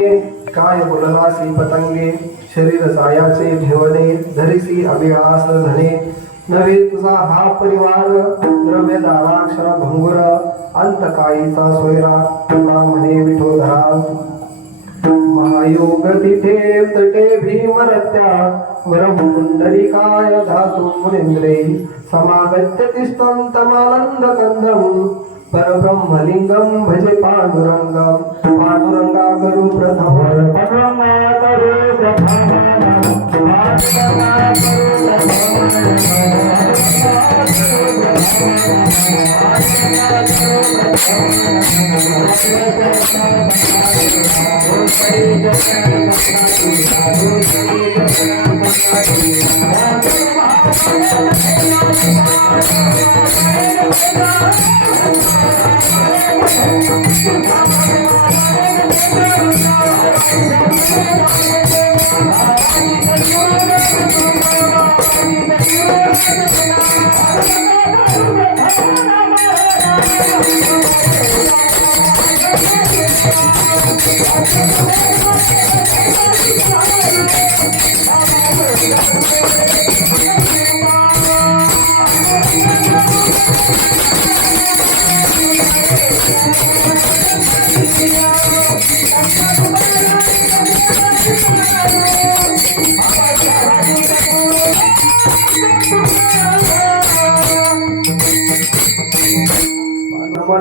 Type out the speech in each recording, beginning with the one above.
काय बोललासी पतंगे शरीर जायाचे ठेवणे धरिसी अभिलाष धने नव्हे तुझा हा परिवार द्रव्य दाराक्षर भंगुर अंतकाळीचा सोयरा तुला म्हणे विठोधरा महायोग तिथे तटे भीमरत्या वरमुंडलिकाय धातु मुनिंद्रे समागत्य तिष्ठन्तमानंद कंदम परब्रह्मलिंगम भजे पांडुरंगम पांडुरंगा करू प्रथम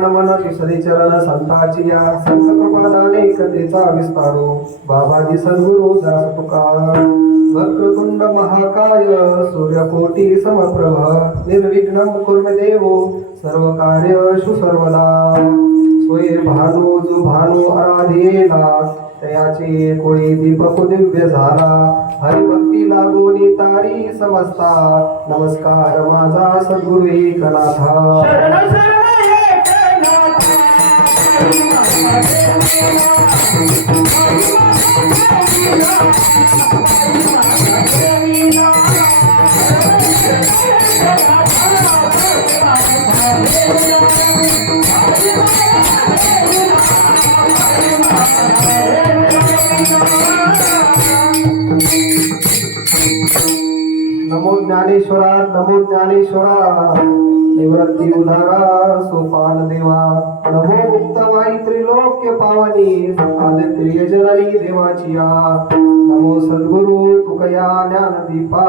मन तिसरी चरण संताची या संत कृपादाने कथेचा विस्तारो बाबाजी सद्गुरु दास तुकार वक्रतुंड महाकाय सूर्यकोटी समप्रभ निर्विघ्नं कुर्मे देवो सर्व कार्येषु सर्वदा स्वये भानु जो भानु आराधेला तयाचे कोळी दीपक दिव्य झाला हरिभक्ती लागोनी तारी समजता नमस्कार माझा सद्गुरु एकनाथा नमो ज्ञानेश्वरा निवृत्ती उदारा सोपान देवा नमो मुक्तमाई त्रिलोक्य पावनी आदित्य जननी देवाची या नमो सद्गुरु तुकया ज्ञानदीपा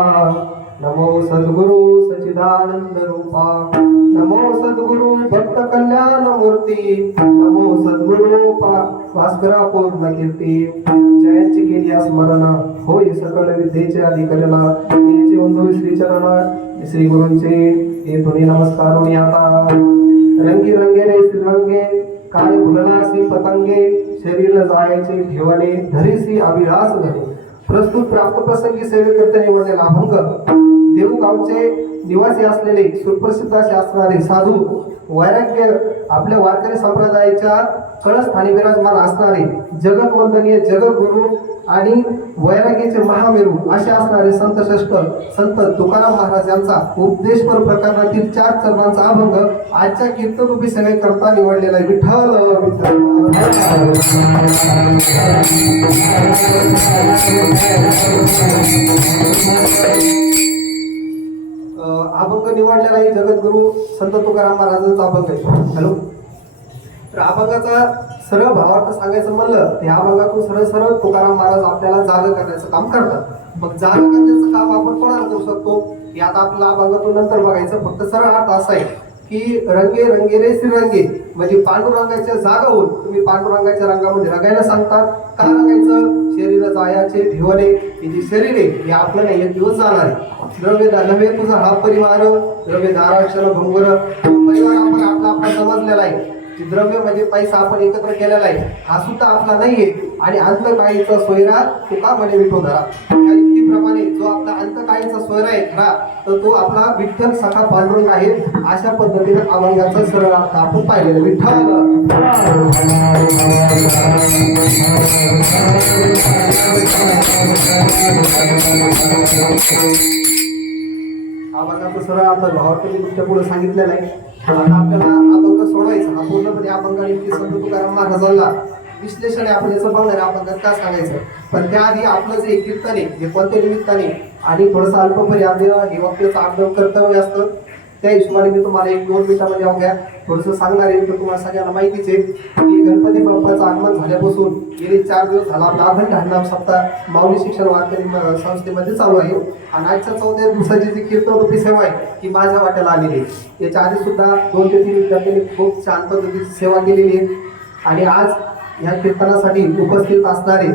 नमो सद्गुरु सच्चिदानंद रूपा नमो सद्गुरु भक्त कल्याण मूर्ती नमो सद्गुरु भास्करा पूर्ण कीर्ती जयांची केली स्मरण होय सकळ विद्येचे अधिकरण याचे बंधू श्री चरण श्री गुरूंचे हे ध्वनी नमस्कार आता रंगी रंगेने श्रीरंगे काय भुलनासी पतंगे शरीर जायचे ठेवणे धरीसी अभिलाष धने प्रस्तुत प्राप्त प्रसंगी सेवेकरता निवडलेला अभंग देऊगावचे निवासी असलेले सुप्रसिद्ध असे असणारे साधू वैराग्य आपल्या वारकरी संप्रदायाच्या कळस्थानी विराजमान असणारे जगतवंदनीय जगद्गुरु आणि वैराग्याचे महामेरू असे असणारे संत श्रेष्ठ संत तुकाराम महाराज यांचा उपदेशपर प्रकरणातील 4 चरणांचा अभंग आजच्या कीर्तनरूपी सेवेकरता निवडलेला आहे. विठ्ठल अभंग निवडलेला आहे जगद्गुरु संत तुकाराम महाराजांचा अभंग आहे. हॅलो, तर अभंगाचा सरळ भावार्थ सांगायचं म्हणलं त्या अभंगातून सरळ सरळ तुकाराम महाराज आपल्याला जाग करण्याचं काम करतात. मग जाग करण्याचं काम आपण कोणाला करू शकतो हे आता आपल्याला अभंगातून नंतर बघायचं. फक्त सरळ अर्थ असा आहे की रंगे रंगेरे श्रीरंगे म्हणजे पांडुरंगाच्या जागा होऊन तुम्ही पांडुरंगाच्या रंगामध्ये रंगायला सांगतात. का रंगायचं? शरीर जायाचे ठेवणे हे जे शरीर आहे हे आपलं नाही एक दिवस जाणार आहे. द्रव्य नव्हे तुझा हा परिवार द्रव्य दाराक्षर भंगुर परिवार आपण आपला समजलेला आहे. द्रव्य म्हणजे पैसा आपण एकत्र केलेला आहे हा सुद्धा आपला नाहीये आणि अंतकाळीचा सोयरा तुका म्हणे विठोधरा या युक्तीप्रमाणे जो आपला अंतकाळीचा सोयरा आहे खरा तर तो आपला विठ्ठल सखा पांडुरंग आहे. अशा पद्धतीने अभंगाचा सरळ अर्थ आपण पाहिलेला. विठ्ठल अभंगाचा सरळ अर्थ भावार्थी तुमच्या पुढे सांगितलेला आहे. आता आपल्याला अभंग सोडवायचा हा पूर्णपणे अभंगाने संत तुकाराम महाराजांना विश्लेषण आहे आपण याचं बघणार आहे, आपण का सांगायचं. पण त्याआधी आपलं जे कीर्तन आहे हे कोणत्या निमित्ताने आणि थोडंसं अल्पपर्याय हे वक्त्याचं आपलं कर्तव्य असतं, त्या हिशोबाने मी तुम्हाला 1-2 मिनिटामध्ये अवघ्या थोडंसं सांगणार आहे. तर तुम्हाला सगळ्यांना माहितीच आहे की गणपती बाप्पाचं आगमन झाल्यापासून गेले 4 दिवस झाला आपला अखंड हरिनाम सप्ताह माऊली शिक्षण वारकरी संस्थेमध्ये चालू आहे. आणि आजच्या 4थ्या दिवसाची जी कीर्तन सेवा आहे ती माझ्या वाट्याला आलेली आहे. याच्या आधी सुद्धा 2 ते 3 विद्यार्थ्यांनी खूप छान पद्धतीची सेवा केलेली आहे. आणि आज या कीर्तनासाठी उपस्थित असणारे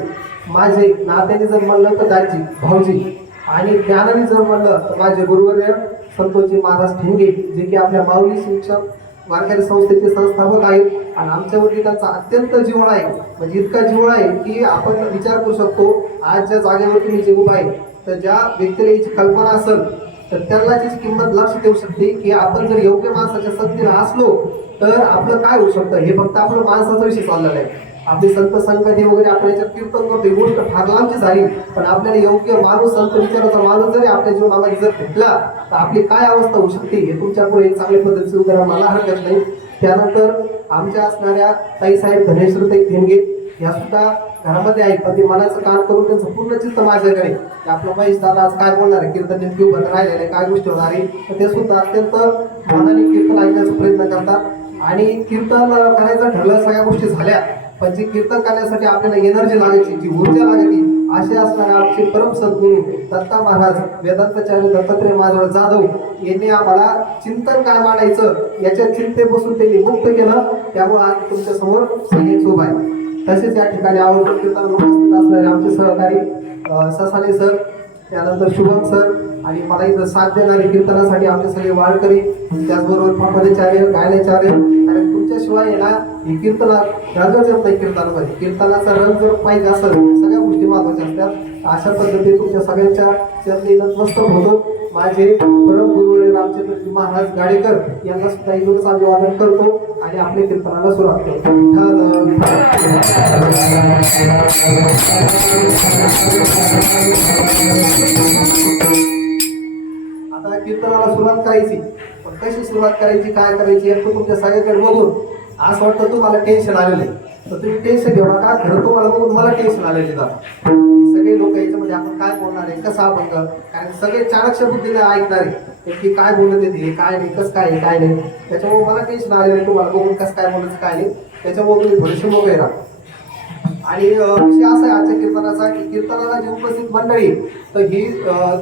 माझे नात्याने जर म्हणलं तर दाजी भाऊजी, आणि ज्ञानाने जर म्हणलं तर माझे गुरुवर्य संतोषजी महाराज ठेंगे, जे की आपल्या माऊली शिक्षण वारकरी संस्थेचे संस्थापक आहेत. आणि आमच्यावरती त्यांचा अत्यंत जिव्हाळा आहे, म्हणजे इतका जिव्हाळा आहे की आपण विचार करू शकतो. आज ज्या जागेवरती मी जे उभा आहे तर ज्या व्यक्तीला याची कल्पना असेल तर त्यांना त्याची किंमत लक्षात येऊ शकते की आपण जर योग्य माणसाच्या संगतीला असलो तर आपलं काय होऊ शकतं. हे फक्त आपलं माणसाचा विषय चाललेला आहे. आपली संत संगती वगैरे आपण याच्यात कीर्तन करतो, ही गोष्ट फार लांबची झाली. पण आपल्याला योग्य माणूस, संत विचाराचा माणूस जरी आपल्या जीवनामध्ये जर भेटला तर आपली काय अवस्था होऊ शकते हे तुमच्यापुढे एक चांगल्या पद्धतीचे उदाहरण मला हरकत नाही. त्यानंतर आमच्या असणाऱ्या ताईसाहेब धनेश्वरताई ठेंगे या सुद्धा घरामध्ये आहेत, पण ते मनाचं काम करून त्यांचं पूर्ण चित्त माझ्याकडे. आपलं महेश दादा आज काय बोलणार आहे, कीर्तन नेमकी उभं राहिलेलं आहे, काय गोष्टी होणार आहे, तर ते सुद्धा अत्यंत मनाने कीर्तन ऐकण्याचा प्रयत्न करतात. आणि कीर्तन करायचं ठरलं, सगळ्या गोष्टी झाल्या, पण जी कीर्तन करण्यासाठी आपल्याला एनर्जी लागायची, जी ऊर्जा लागायची, असे असणारे आमचे परम सद्गुरू दत्ता महाराज वेदांताचार्य दत्तात्रय महाराज जाधव यांनी आम्हाला चिंतन काय मांडायचं याच्या चिंतेपासून त्यांनी मुक्त केलं. त्यामुळे आज तुमच्या समोर सगळे उभा आहे. तसेच या ठिकाणी आवडतं कीर्तन उपस्थित असणारे आमचे सहकारी ससाने सर, त्यानंतर शुभम सर, आणि मला इथं साथ देणारे कीर्तनासाठी आमचे सगळे वारकरी, त्याचबरोबर पापदाचार्य, गायनाचार्य. आणि तुमच्याशिवाय ना हे कीर्तन रंगच येत नाही. कीर्तनामध्ये कीर्तनाचा रंग जर पाहिजे असेल सगळ्या गोष्टी महत्वाच्या असतात. अशा पद्धतीने तुमच्या सगळ्यांच्या चरणी नतमस्तक होतो. माझे परम गुरुवर्य रामचंद्र महाराज गाडेकर यांना सुद्धा इथूनच अभिवादन करतो आणि आपल्या कीर्तनाला सुरुवात करतो. आता कीर्तनाला सुरुवात करायची, पण कशी सुरुवात करायची, काय करायची याचं तुमच्या सगळ्याकडे बघून असं वाटतं तुम्हाला टेन्शन आलेलं आहे. तर तुम्ही टेन्शन घेऊ नका, खरं तुम्हाला बघून मला टेन्शन आलेले जातं. सगळे लोक याच्यामध्ये आपण काय बोलणार आहे, कसं आपण कारण सगळे चाणक्य बुद्धीने ऐकणार आहे की काय बोलत येते, काय नाही, कसं काय काय नाही. त्याच्यामुळे मला टेन्शन आलेलं आहे तुम्हाला बघून कसं काय बोलायचं काय नाही. त्याच्यामुळे तुम्ही थोडेसे मोकळे राहा. आणि विषय असा आहे आजच्या कीर्तनाचा की कीर्तनाला जी उपस्थित मंडळी तर ही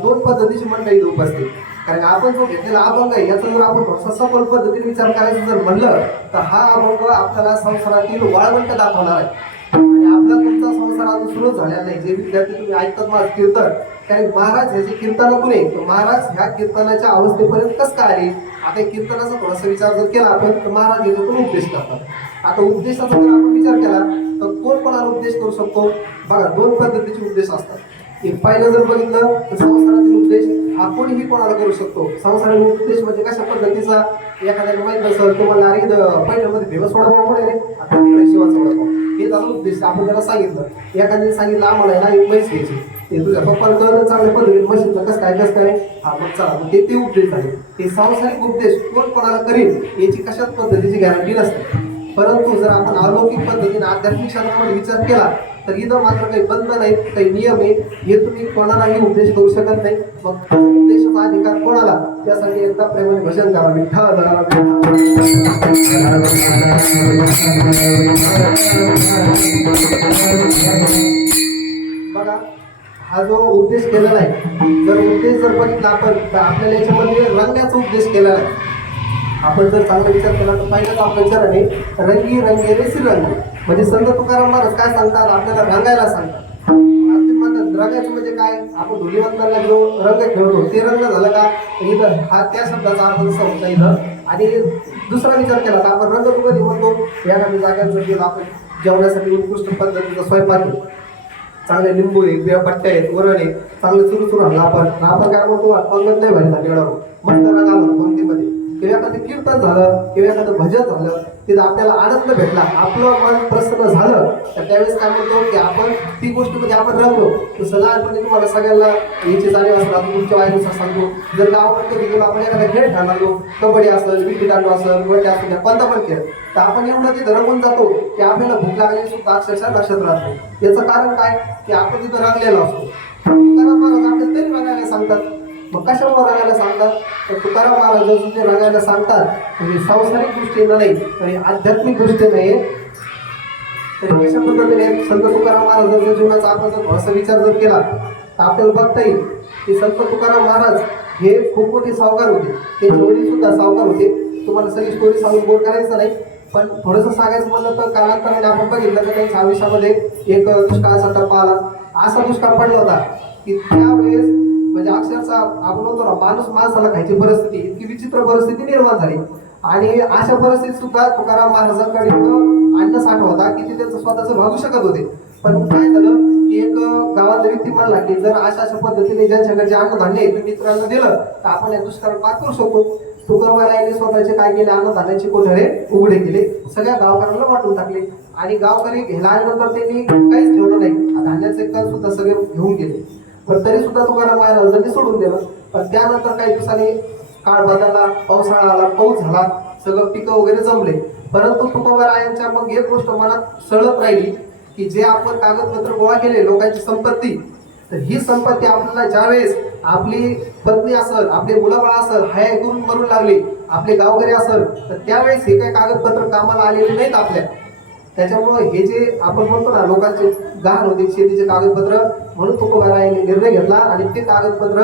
2 पद्धतीची मंडळी उपस्थित. कारण आपण जो घेतलेला अभंग आहे याचा जर आपण थोडासा सफल पद्धतीने विचार करायचा जर म्हणलं तर हा अभंग आपल्याला संसारातील वाळवंट दाखवणार आहे. आणि आपला तुमचा संसार अजून सुरू झालेला नाही. जे विद्यार्थी तुम्ही ऐकतात माझं कीर्तन, कारण महाराज हे जे कीर्तनातून आहे तर महाराज ह्या कीर्तनाच्या अवस्थेपर्यंत कसं काय आले. आता कीर्तनाचा थोडासा विचार जर केला आपण तर महाराज याच्यातून उपदेश करतात. आता उपदेशाचा जर आपण विचार केला तर कोण कोणाला उपदेश करू शकतो. बघा 2 पद्धतीचे उपदेश असतात. एक पहिलं जर बघितलं तर संसारातील उपदेश हा कोणीही कोणाला करू शकतो. संसारातील उपदेश म्हणजे कशा पद्धतीचा, एखाद्याला माहित नसेल तुम्हाला अरे पहिल्यामध्ये दिवस वडापाव रे आता शिवाचा वडापाव, हे झालं उपदेश. आपण त्याला सांगितलं, एखाद्याने सांगितलं आम्हाला ना एक म्हैस घ्यायची, ते तुझ्या पप्पाला कळलं चांगल्या पद्धतीने म्हशीचं कसं काय हा मग चला ते उपदेश झाले. ते सांसारिक उपदेश कोण कोणाला करेल याची कशाच पद्धतीची गॅरंटी नसते. परंतु जर आपण अलौकिक पद्धतीने आध्यात्मिक क्षेत्रामध्ये विचार केला तर इथं मात्र काही बंधन आहेत, काही नियम आहेत, हे तुम्ही कोणालाही उपदेश करू शकत नाही. मग उपदेशाचा अधिकार कोणाला, त्यासाठी एकदा प्रेमाने भजन करा. बघा हा जो उपदेश केलेला आहे, जर उपदेश जर बघितला आपण तर आपल्याला याच्यामध्ये रंगाचा उपदेश केलेला आहे. आपण जर चांगला विचार केला तर पहिल्याच आपल्या विचाराने रंगी रंगे रे श्रीरंग, म्हणजे संत तुकाराम महाराज काय सांगतात, आपल्याला रंगायला सांगतात. रंगायचं म्हणजे काय, आपण धुलीवंतांना जो रंग खेळतो ते रंग झालं का, इथं हा त्या शब्दाचा अर्थ जसा होता इथं. आणि दुसरा विचार केला तर आपण रंग कधी म्हणतो, एखाद्या जागेत जर गेला आपण जेवणासाठी उत्कृष्ट पद्धतीचा स्वयंपाक आहे, चांगले लिंबू आहे, बिया पट्ट्या आहेत, वरण आहे, चांगले सुरू आणला आपण काय म्हणतो पंगत नाही भारी झाली मस्त रंग आला पंक्तीमध्ये, किंवा एखादं कीर्तन झालं किंवा एखादं भजन झालं तिथं आपल्याला आनंद भेटला, आपलं मन प्रसन्न झालं तर त्यावेळेस काय म्हणतो की आपण ती गोष्टीमध्ये आपण रमलो तसं लहानपणी तुम्हाला सगळ्यांना याची जाणीव असतात. आपण तुमच्या वाईनुसार सांगतो, जर गावाकडे कधी गेलो आपण एखादा खेळ खेळायला लागलो, कबड्डी असेल, विटी दांडू असेल, गोट्या असेल, कोणता पण खेळ, तर आपण एवढं तिथं रमून जातो की आपल्याला भूक लागली सुद्धा अक्षरशः लक्षात राहत नाही. याचं कारण काय की आपण तिथं रंगलेलो असतो. तुकाराम महाराज आपल्याला तरी रंगायला सांगतात. मग कशामुळे रंगायला सांगतात? तर तुकाराम महाराज जर ते रंगायला सांगतात म्हणजे सांसारिक दृष्टीनं नाही तरी आध्यात्मिक दृष्टीने, तरी कशा पद्धतीने संत तुकाराम महाराजांच्या जीवनाचा आपण जर थोडासा विचार जर केला तर आपल्याला बघता येईल की संत तुकाराम महाराज हे खूप मोठे सावकार होते. त्यांचे वडील सुद्धा सावकार होते. तुम्हाला सगळी स्टोरी सांगून बोर करायचं नाही, पण थोडंसं सांगायचं म्हणलं तर कालांतराने आपण बघितलं तर त्यांच्या आयुष्यामध्ये एक दुष्काळाचा टप्पा आला. असा दुष्काळ पडला होता की त्यावेळेस म्हणजे अक्षरशः आपण म्हणतो ना, माणसाला खायची परिस्थिती, इतकी विचित्र परिस्थिती निर्माण झाली. आणि अशा परिस्थितीत सुद्धा तुकाराम महाराजांकडे अन्न साठा होता की ते त्यांचं स्वतःचं भागू शकत होते. पण काय झालं की एक गावात व्यक्ती म्हणला की जर अशा पद्धतीने ज्यांच्याकडे जे अन्नधान्य आहे तुम्ही मित्रांना दिलं तर आपण या दुष्काळ पार करू शकतो. तुकारामांनी स्वतःचे काय केले, अन्नधान्याचे कोठडे उघडे केले, सगळ्या गावकऱ्यांना वाटून टाकले. आणि गावकरी घ्यायला आल्यानंतर त्यांनी काहीच ठेवलं नाही, धान्याचे कण सुद्धा सगळे घेऊन गेले. पण तरी सुद्धा तुकाराम महाराजांनी सोडून दिलं. पण त्यानंतर काही दिवसांनी काळ बदलला, पावसाळा आला, पाऊस झाला, सगळं पिकं वगैरे जमले. परंतु तुकोबारायांच्या मग एक गोष्ट मनात सळत राहिली की जे आपण कागदपत्र गोळा केले लोकांची संपत्ती, तर ही संपत्ती आपल्याला ज्यावेळेस आपली पत्नी असेल, आपले मुलंबाळ असेल, हाय करून मरून लागले, आपले गावकरी असेल, तर त्यावेळेस हे काही कागदपत्र कामाला आलेले नाहीत आपल्या. त्याच्यामुळे हे जे आपण म्हणतो ना लोकांचे गहाण होते शेतीचे कागदपत्र, म्हणून तुकोबारायांनी निर्णय घेतला आणि ते कागदपत्र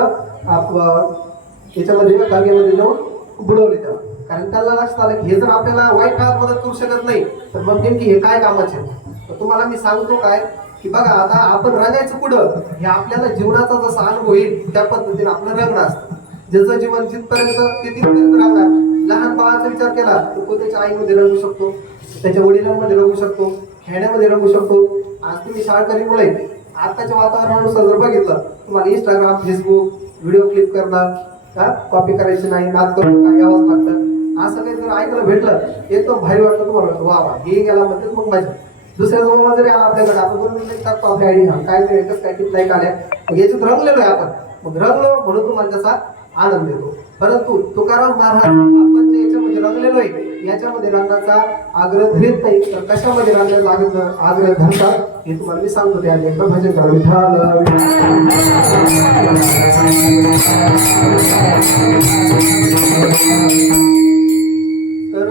याच्यामध्ये कागदामध्ये जाऊन बुडवले त्याला. कारण त्याला लक्षात आलं की हे जर आपल्याला वाईट काळात मदत करू शकत नाही तर मग नेमकी हे काय कामाचे. तर तुम्हाला मी सांगतो काय की बघा, आता आपण रंगायचं पुढं हे आपल्याला जीवनाचा जसा अनुभव येईल त्या पद्धतीने आपलं रंगणं असतं. ज्याचं जीवन जिथपर्यंत ते तिथपर्यंत राहणार. लहान बाळाचा विचार केला तर तो त्याच्या आईमध्ये रंगू शकतो, त्याच्या वडिलांमध्ये रंगू शकतो, खेळण्यामध्ये रंगू शकतो. आज तुम्ही शाळकरीमुळे आताच्या वातावरणानुसार जर बघितलं, तुम्हाला इंस्टाग्राम, फेसबुक, व्हिडिओ क्लिक करणं, कॉपी करायची नाही, नाद करून काय यावंच लागतं. असं काही जर ऐकायला भेटलं एकदम भारी वाटतं तुम्हाला, वाटतं वा वा हे गेला म्हणते मग माझ्या दुसऱ्या जवळ जरी आला आपल्याकडे आपण 2 मिनिटं टाकतो आपली आयडी, काय एकच काय किती लाईक आल्या, मग याच्यात रंगलेलो आहे आपण, मग रंगलो म्हणून तुम्हाला त्याचा आनंद येतो. परंतु तुकाराम महाराज आपण जे याच्यामध्ये रंगलेलो आहे याच्यामध्ये रंगाचा आग्रह धरीत नाही, तर कशामध्ये रंगाचा आग्रह धरतात हे तुम्हाला मी सांगतो. त्या एकदा भजन करा, विठ्ठल तर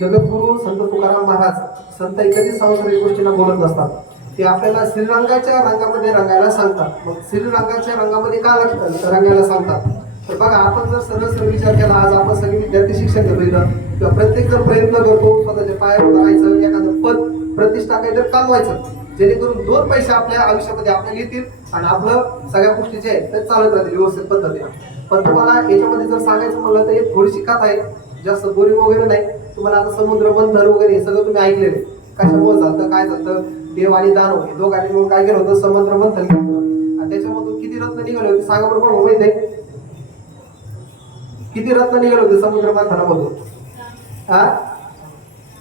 जगद्गुरु संत तुकाराम महाराज संत कधीच सांसारिक गोष्टींना बोलत नसतात. ते आपल्याला श्रीरंगाच्या रंगामध्ये रंगायला सांगतात. मग श्रीरंगाच्या रंगामध्ये का रंगायला सांगतात? तर बघा, आपण जर सरळ विचार केला, आज आपण सगळे विद्यार्थी शिक्षक घेतो किंवा प्रत्येक जण प्रयत्न करतो स्वतःच्या पायावर राहायचं, एखादं पद प्रतिष्ठा काहीतरी कमवायचं, जेणेकरून 2 पैसे आपल्या आयुष्यामध्ये आपल्याला येतील आणि आपलं सगळ्या गोष्टी जे आहेत ते चालत राहतील व्यवस्थित पद्धतीने. पण तुम्हाला याच्यामध्ये जर सांगायचं म्हणलं तर एक थोडीशी कथा आहे, जास्त बोरिंग वगैरे नाही. तुम्हाला आता समुद्र मंथन वगैरे हे सगळं तुम्ही ऐकलेले, कशामुळे झालं, काय झालं, देव आणि दानव हे दोघांनी मिळून काय केलं होतं, समुद्र मंथन केलं होतं. आणि त्याच्यामधून किती रत्न निघाले होते सांगा बरोबर, माहित आहे किती रत्न निघाले होते समुद्र मंथनामधून?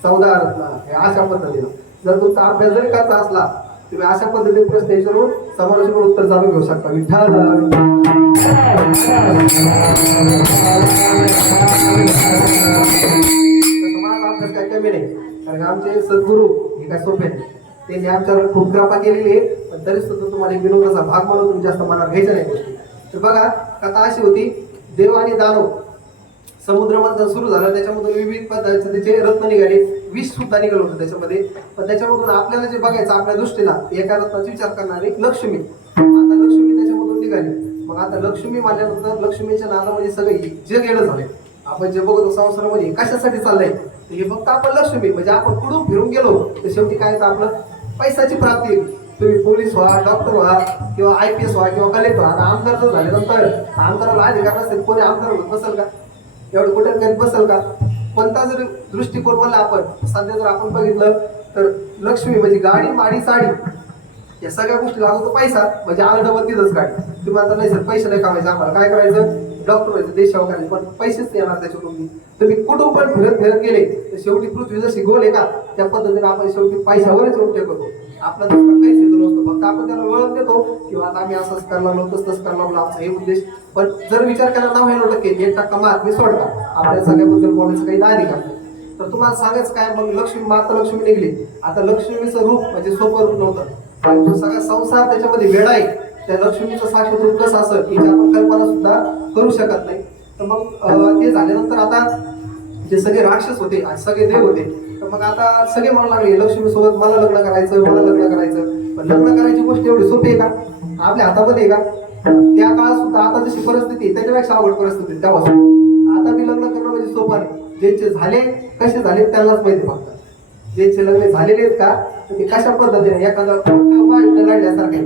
14 रत्न. अशा पद्धतीनं जर तुमचा अभ्यास जरी करता असला तुम्ही अशा पद्धतीने प्रश्न विचारून समोरासमोर उत्तर जाणून घेऊ शकता. विठ्ठल माझा अभ्यास काय कमी नाही, कारण आमचे सद्गुरू हे काय सोपे नाही, त्यांनी आमच्यावर खूप कृपा केलेली आहे. पण तरी सुद्धा तुम्हाला एक विनोदाचा भाग म्हणून तुम्ही जास्त मनात घ्यायच्या नाही गोष्टी. तर बघा, कथा अशी होती, देव आणि दानव समुद्र मंथन सुरू झालं, त्याच्यामधून विविध पद्धतीचे रत्न निघाले, विष सुद्धा निघालं होतं त्याच्यामध्ये. पण त्याच्यामधून आपल्याला जे बघायचं आपल्या दृष्टीनं एका रत्नाचा विचार करणारी लक्ष्मी, आता लक्ष्मी त्याच्यामधून निघाली. मग आता लक्ष्मी मानल्यानंतर लक्ष्मीच्या नादामध्ये सगळे जग येणं झाले. आपण जे बघतो संसारामध्ये कशासाठी चाललंय, हे फक्त आपण लक्ष्मी म्हणजे आपण कुठून फिरून गेलो तर शेवटी काय तर आपलं पैशाची प्राप्ती. तुम्ही पोलीस व्हा, डॉक्टर व्हा किंवा IPS व्हा किंवा कलेक्टर व्हा. आमदार जर झाल्यानंतर आमदाराला अधिकार नसेल, कोणी आमदार होत बसेल का? एवढं कुठे करीत बसेल का? कोणता जर दृष्टिकोन म्हणला आपण सध्या जर आपण बघितलं तर लक्ष्मी म्हणजे गाडी, माडी, साडी या सगळ्या गोष्टी लागतो पैसा, म्हणजे आलं तिथंच गाडी. तुम्ही आता नाही सर पैसे नाही कमायचे, आम्हाला काय करायचं, डॉक्टर व्हायचं, देशावर करायचं, पण पैसेच येणार त्याच्याकडून. तुम्ही कुठून पण फिरत गेले तर शेवटी पृथ्वी जशी गोल आहे का त्या पद्धतीने आपण शेवटी पैशावरच उठे करतो. आपला दुसरा काहीच हेतू नसतो, फक्त आपण त्याला वळण देतो किंवा आता आम्ही असंच करणार लागलो तसंच करणार लागलो आमचा हे उद्देश. पण जर विचार केला 99% 1% महात्मे सोडता आपल्या सगळ्याबद्दल बोलायचं काही अधिकार नाही. तर तुम्हाला सांगायचं काय, मग लक्ष्मी माता लक्ष्मी निघली. आता लक्ष्मीचं रूप म्हणजे सोपं रूप नव्हतं, आणि जो सगळा संसार त्याच्यामध्ये वेळा आहे, त्या लक्ष्मीचं साक्षात रूप कसं असं याची आपण कल्पना सुद्धा करू शकत नाही. तर मग ते झाल्यानंतर आता जे सगळे राक्षस होते आणि सगळे देव होते, तर मग आता सगळे म्हणू लागले लक्ष्मी सोबत मला लग्न करायचं, मला लग्न करायचं. पण लग्न करायची गोष्ट एवढी सोपी आहे का, आपल्या हातामध्ये आहे का? त्या काळात सुद्धा आता जशी परिस्थिती आहे त्याच्यापेक्षा अवघड परिस्थिती त्यापासून. आता मी लग्न करणं म्हणजे सोपं नाही. ज्यांचे झाले कसे झाले त्यालाच माहिती. फक्त ज्यांचे लग्न झालेले आहेत का ते कशा पद्धतीने एखादा काढल्यासारखे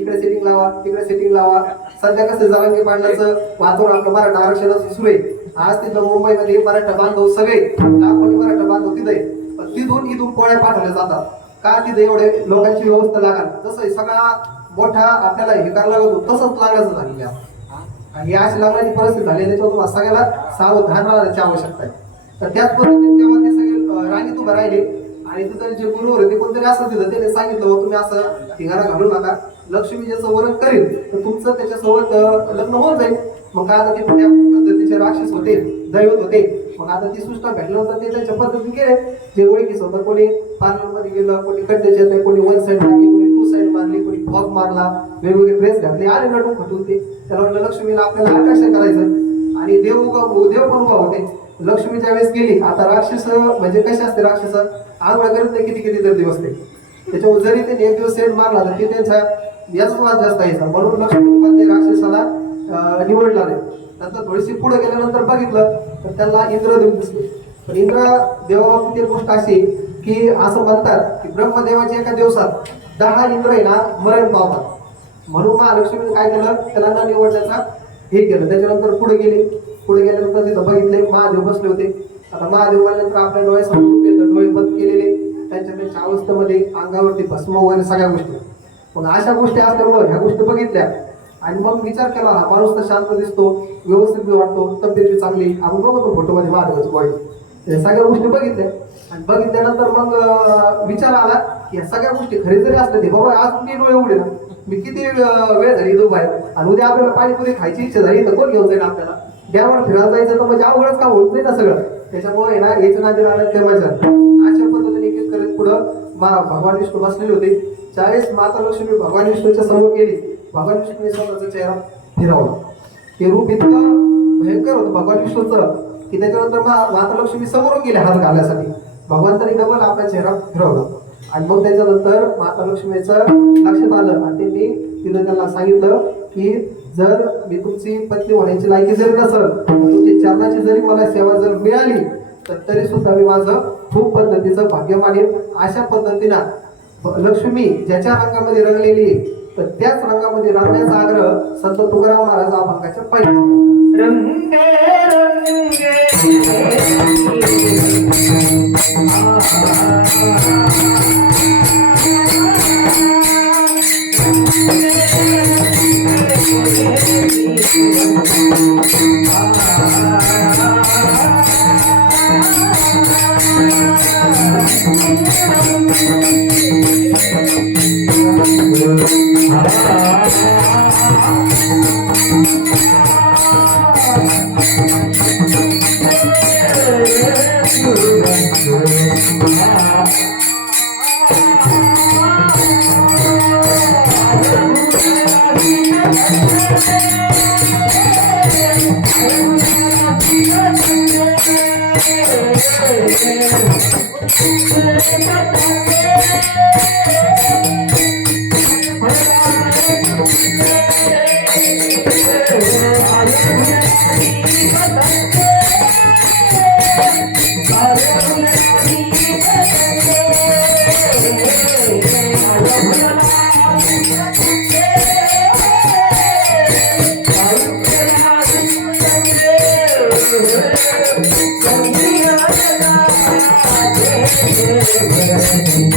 इकडे सेटिंग लावा तिकडे सेटिंग लावा. सध्या कसं जरांगी पाडण्याचं वातावरण आपलं मराठा आरक्षणाचं सुरू आहे. आज तिथं मुंबईमध्ये मराठा बांधव सगळे लाखोनी मराठा बांधव तिथे, पण तिथून इथून पोळ्या पाठवल्या जातात का, तिथे एवढे लोकांची व्यवस्था लागाल. जसं सगळा मोठा आपल्याला हे करायला लागतो तसंच लागायचं झालेलं आहे. आणि अशी लागण्याची परिस्थिती झाली, त्याच्यावर सगळ्याला सावधान राहण्याची आवश्यकता आहे. तर त्याच पद्धतीने तेव्हा ते सगळे रांगेत उभे राहिले आणि तिथं जे गुरु होते ते कोणतरी असं तिथं त्याने सांगितलं तुम्ही असं ठिकाणा घालू नका, लक्ष्मी ज्याचं वरण करेल तर तुमचं त्याच्यासोबत लग्न होऊन जाईल. मग आता ते त्या पद्धतीचे राक्षस होते, दैवत होते. मग आता ती सूचना भेटल्यानंतर ते त्यांच्या पद्धतीने केले. जे ओळखीच होतं, कोणी पार्लरमध्ये गेलं, कोणी कड्ड्याचे येते, कोणी वन साईड मारली, कोणी टू साईड मारली, कोणी फॉग मारला, वेगवेगळे ड्रेस घातले, आले नटून फटून. ते त्याला म्हटलं लक्ष्मीला आपल्याला आकर्षण करायचं. आणि देव पण उभा होते. लक्ष्मी ज्या वेळेस गेली, आता राक्षस म्हणजे कसे असते, राक्षस आंघोळ करत नाही किती तर दिवस ते. त्याच्यामुळे जरी त्यांनी एक दिवस सेंट मारला तर ते त्यांचा याच वाद जास्त यायचा. म्हणून लक्ष्मी राक्षसाला निवडला नाही. नंतर थोडीशी पुढे गेल्यानंतर बघितलं तर त्यांना इंद्रदेव दिसले. पण इंद्रदेवाबाबतीत एक गोष्ट अशी की असं म्हणतात की ब्रह्मदेवाच्या एका दिवसात 10 इंद्र आहे ना मरण पावतात. म्हणून महालक्ष्मीने काय केलं, त्याला न निवडण्याचा हे केलं. त्याच्यानंतर पुढे गेल्यानंतर तिथं बघितले महादेव बसले होते. आता महादेव आल्यानंतर आपल्या डोळ्यासमोर येतं, डोळे बंद केलेले, त्यांच्या अवस्थेमध्ये अंगावरती भस्म वगैरे सगळ्या गोष्टी. मग अशा गोष्टी असल्यामुळे ह्या गोष्टी बघितल्या आणि मग विचार केला, हा माणूस तर शांत दिसतो, व्यवस्थित वाटतो, तब्येत चांगली. आपण बघतो फोटोमध्ये महादेवाची बॉडी. या सगळ्या गोष्टी बघितल्या आणि बघितल्यानंतर मग विचार आला की या सगळ्या गोष्टी खरी जरी असल्या ते बाबा आज मी डोळे उघडे ना, मी किती वेळ झाली इथं बाहेर आणि उद्या आपल्याला पाणीपुरी खायची इच्छा झाली तर कोण घेऊन जाईल आपल्याला. देवावर फिरायला जायचं तर म्हणजे अवघडच काम होत नाही ना सगळं. त्याच्यामुळे ना याच्या नादी राहण्यात ते मजा. अशा पद्धतीने एक करत पुढं भगवान विष्णू बसलेले होते. ज्यावेळेस माता लक्ष्मी भगवान विष्णूच्या समोर गेली, भगवान विष्णूने स्वतःचा चेहरा फिरवला. ते रूप इतकं भयंकर होतं भगवान विष्णूचं की त्याच्यानंतर माता लक्ष्मी समोरून गेले हात घालण्यासाठी. भगवंतानी डबल आपला चेहरा फिरवला आणि मग त्याच्यानंतर माता लक्ष्मीचं लक्षात आलं आणि त्यांनी तिथं त्यांना सांगितलं की जर मी तुमची पत्नी होण्याची लायकी जरी नसेल, तुमची चरणाची जरी मला सेवा जर मिळाली तर तरी सुद्धा मी माझं खूप पद्धतीचं भाग्य मानेन. अशा पद्धतीनं लक्ष्मी ज्याच्या रंगामध्ये रंगलेली तर त्याच रंगामध्ये रंगण्याचा आग्रह संत तुकाराम महाराज अभंगाच्या पहिल्या रंगे Thank you.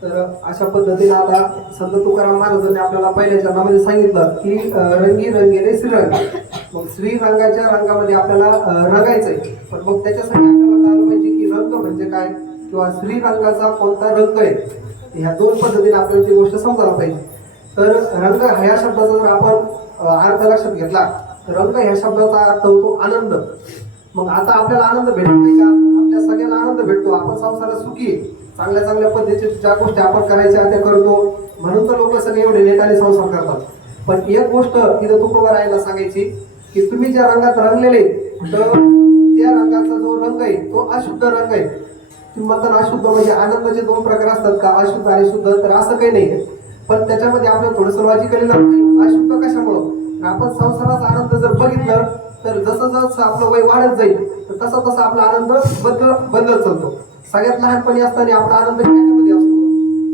तर अशा पद्धतीने आता संत तुकाराम महाराजांनी आपल्याला पहिल्या चरणामध्ये सांगितलं की रंगी रंगीने श्रीरंग. मग श्रीरंगाच्या रंगामध्ये आपल्याला रंगायचंय. पण मग त्याच्यासाठी आपल्याला कळलं पाहिजे की रंग म्हणजे काय किंवा श्रीरंगाचा कोणता रंग आहे. ह्या दोन पद्धतीने आपल्याला ती गोष्ट समजायला पाहिजे. तर रंग ह्या शब्दाचा जर आपण अर्थ लक्षात घेतला तर रंग ह्या शब्दाचा अर्थ होतो आनंद. मग आता आपल्याला आनंद भेटत नाही का? आपल्या सगळ्यांना आनंद भेटतो. आपण संसारात सुखी आहे. चांगल्या चांगल्या पद्धतीच्या ज्या गोष्टी आपण करायच्या त्या करतो. म्हणून तर लोक सगळे एवढे नेटाने संसार करतात. पण एक गोष्ट इथं तुकोबारायला सांगायची की तुम्ही ज्या रंगात रंगलेले तर त्या रंगाचा जो रंग आहे तो अशुद्ध रंग आहे. तुम्ही म्हणता अशुद्ध म्हणजे आनंदाचे दोन प्रकार असतात का, अशुद्ध आणि शुद्ध. तर असं काही नाही. पण त्याच्यामध्ये आपल्याला थोडंसं लॉजिकली लागतं अशुद्ध कशामुळं. आपण संसाराचा आनंद जर बघितलं तर जसं जसं आपलं वय वाढत जाईल तर तसा तसा आपला आनंद बदलत चालतो. सगळ्यात लहानपणी असताना आपला आनंद खेळण्यामध्ये असतो.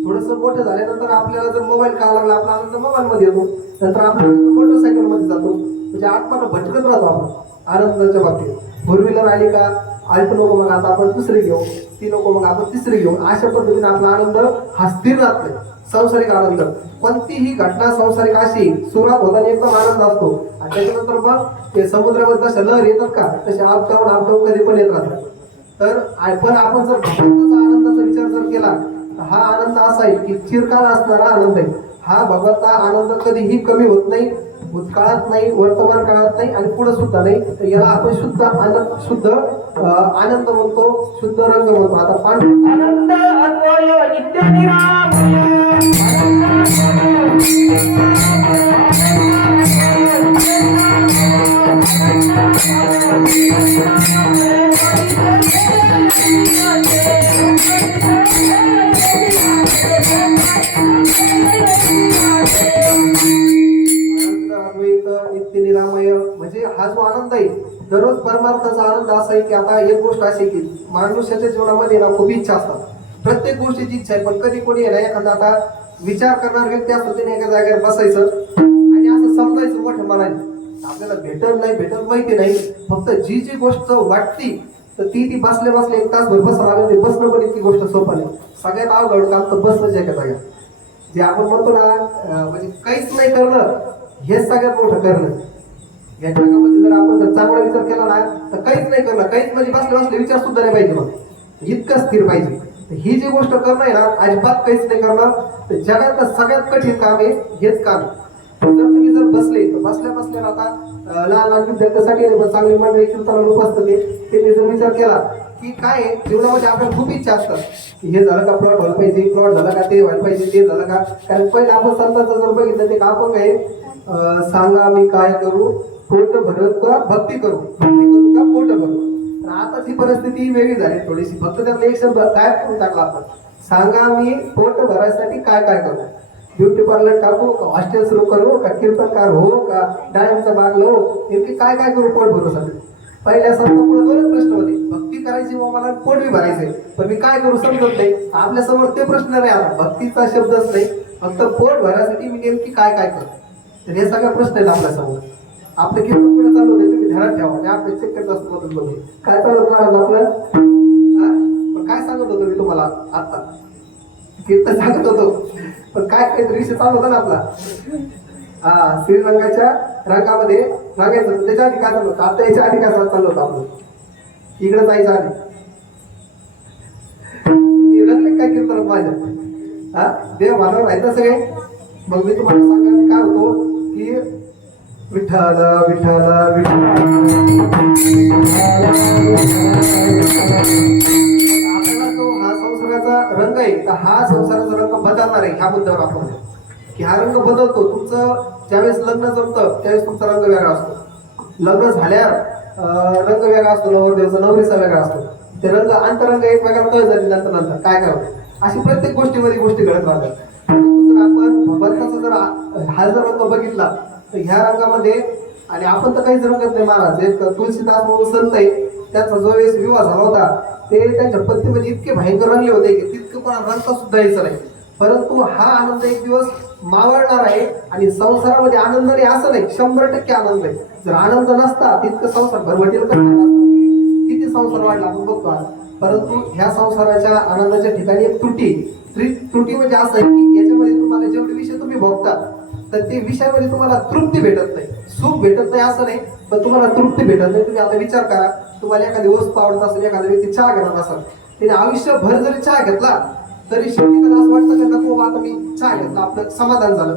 थोडंसं मोठं झाल्यानंतर आपल्याला जर मोबाईल खायला लागला आपला आनंद मोबाईलमध्ये येतो. नंतर आपला मोटरसायकल मध्ये जातो. म्हणजे आत्माला भटकत राहतो आपण आनंदाच्या बाबतीत. फोर व्हीलर आली का आली तर नको मग आता आपण दुसरी घेऊ, ती नको मग आपण तिसरी घेऊ. अशा पद्धतीने आपला आनंद हा स्थिर राहत नाही. सांसारिक आनंद कोणतीही घटना सांसारिक अशी सुरुवात होताना एकदम आनंद असतो आणि त्याच्यानंतर मग ते समुद्रामध्ये जशा लहर येतात का तसे आपटावून कधी पण येत राहतात. तर पण आपण जर भगवंताचा आनंदाचा विचार जर केला तर हा आनंद असा आहे की चिरकाळ असणारा आनंद आहे. हा भगवंता आनंद कधीही कमी होत नाही, भूतकाळात नाही, वर्तमान काळात नाही आणि पुढे सुद्धा नाही. तर याला आपण शुद्ध आनंद म्हणतो, शुद्ध रंग म्हणतो. आता पांढरा आनंद अद्वय नित्य निरामय नित्य निरामय म्हणजे हा जो आनंद आहे दररोज परमार्थाचा आनंद असा आहे की आता एक गोष्ट अशी की मनुष्याच्या जीवनामध्ये ना खूप इच्छा असतात. प्रत्येक गोष्टीची इच्छा आहे. पण कधी कोणी आहे ना एखादा आता विचार करणारा व्यक्ती असतो त्याने एका जागेवर बसायचं आणि असं समजायचं मोठ्या मनाने. आपल्याला भेटत नाही भेटत माहिती नाही. फक्त जी जी गोष्ट वाटती तर ती बसले एक तासभर बसणार. ते बसणं पण इतकी गोष्ट सोपं नाही. सगळ्यात अवघड काम तर बसणंच एका जागेवर. जे आपण म्हणतो ना म्हणजे काहीच नाही करणं हेच सगळ्यात मोठं करणं. या जगामध्ये जर आपण जर चांगला विचार केला ना तर काहीच नाही करणं. काहीच म्हणजे बसले विचार सुद्धा नाही पाहिजे. मग इतकं स्थिर पाहिजे. ही जी गोष्ट करणं आहे ना अजिबात काहीच नाही करणं तर जगातलं सगळ्यात कठीण काम आहे हेच काम. जर तुम्ही जर बसले तर बसल्या आता लहान विद्यार्थ्यांसाठी नाही पण चांगली मंडळी कीर्तन लोक असतं ते जर विचार केला की काय जीवनामध्ये आपल्याला खूप इच्छा असतात की हे झालं का प्लॉट व्हायला पाहिजे, प्लॉट झाला का ते व्हायला पाहिजे, ते झालं का. कारण पहिले आपण संतांचं जर बघितलं ते आपण आहे सांगा मी काय करू पोट भरत का भक्ती करू का पोट भरू. आता ती परिस्थिती वेगळी झाली थोडीशी. फक्त त्याला एक शब्द काय करून टाकला आपण सांगा मी पोट भरायसाठी काय करू. ब्युटी पार्लर टाकू का हॉस्टेल सुरू करू का कीर्तनकार हो का डायमचा बाग लावू नेमकी काय करू पोट भरूसाठी. पहिल्या संतांपुढे दोनच प्रश्न होते. भक्ती करायची व मला पोट बी भरायचंय पण मी काय करू समजत नाही. आपल्यासमोर ते प्रश्न नाही आला. भक्तीचा शब्दच नाही. फक्त पोट भरायसाठी मी नेमकी काय करू. तर हे सगळे प्रश्न आहेत आपल्यासमोर. आपले कीर्तन पुढे चालू होते तुम्ही ध्यानात ठेवा. आणि आपले चेक करत असतो बघून काय चालू होतं आपलं. पण काय सांगत होतो मी तुम्हाला आता कीर्तन सांगत होतो पण काय विषय चालू होता ना आपला श्रीरंगाच्या रंगामध्ये रंगायचं. त्याच्या आधी काय चालू होतं आता याच्या आधी काय चालू होतं आपलं इकडे जायचं आधी रंगले काय कीर्तन माझ्या देव मानव राहायचं सगळे. मग मी तुम्हाला सांगायला काय होतो की विठ्ठल विठ्ठल विठ्ठल आपल्याला जो हा संसाराचा रंग आहे तर हा संसाराचा रंग बदलणार आहे. ह्या मुद्द्यावर आपण की हा रंग बदलतो. तुमचं ज्यावेळेस लग्न जमतं त्यावेळेस तुमचा रंग वेगळा असतो. लग्न झाल्यावर रंग वेगळा असतो, नवरदेवाचा नवरीचा वेगळा असतो. ते रंग अंतरंग एकमेकांना कळ झाले नंतर नंतर काय करावं अशी प्रत्येक गोष्टीमध्ये गोष्टी घडत राहतात. जर आपण भगवंताचा जर हा जर रंग बघितला तर ह्या रंगामध्ये आणि आपण तर काहीच रंगत नाही. महाराज एक तुलसीदास म्हणून संत आहे, त्यांचा जो वेळेस विवाह झाला होता ते त्यांच्या पत्नीमध्ये इतके भयंकर रंगले होते की तितकं कोणा रंगता सुद्धा यायचं नाही. परंतु हा आनंद एक दिवस मावळणार आहे आणि संसारामध्ये आनंद नाही असं नाही, 100% आनंद आहे. जर आनंद नसता तितकं संसार भरभटील किती संसार वाढला आपण बघतो आज. परंतु ह्या संसाराच्या आनंदाच्या ठिकाणी एक त्रुटी म्हणजे असं आहे की याच्यामध्ये तुम्हाला जेवढे विषय तुम्ही भोगता तर ते विषयामध्ये तुम्हाला तृप्ती भेटत नाही. सुख भेटत नाही असं नाही, पण तुम्हाला तृप्ती भेटत नाही. तुम्ही आता विचार करा, तुम्हाला एखादी वस्तू आवडत असेल, एखाद्या व्यक्ती चहा घेणार असेल, त्याने आयुष्यभर जरी चहा घेतला तरी शेवटी त्याला असं वाटतं की नको आता मी चहा घेतला, आपलं समाधान झालं.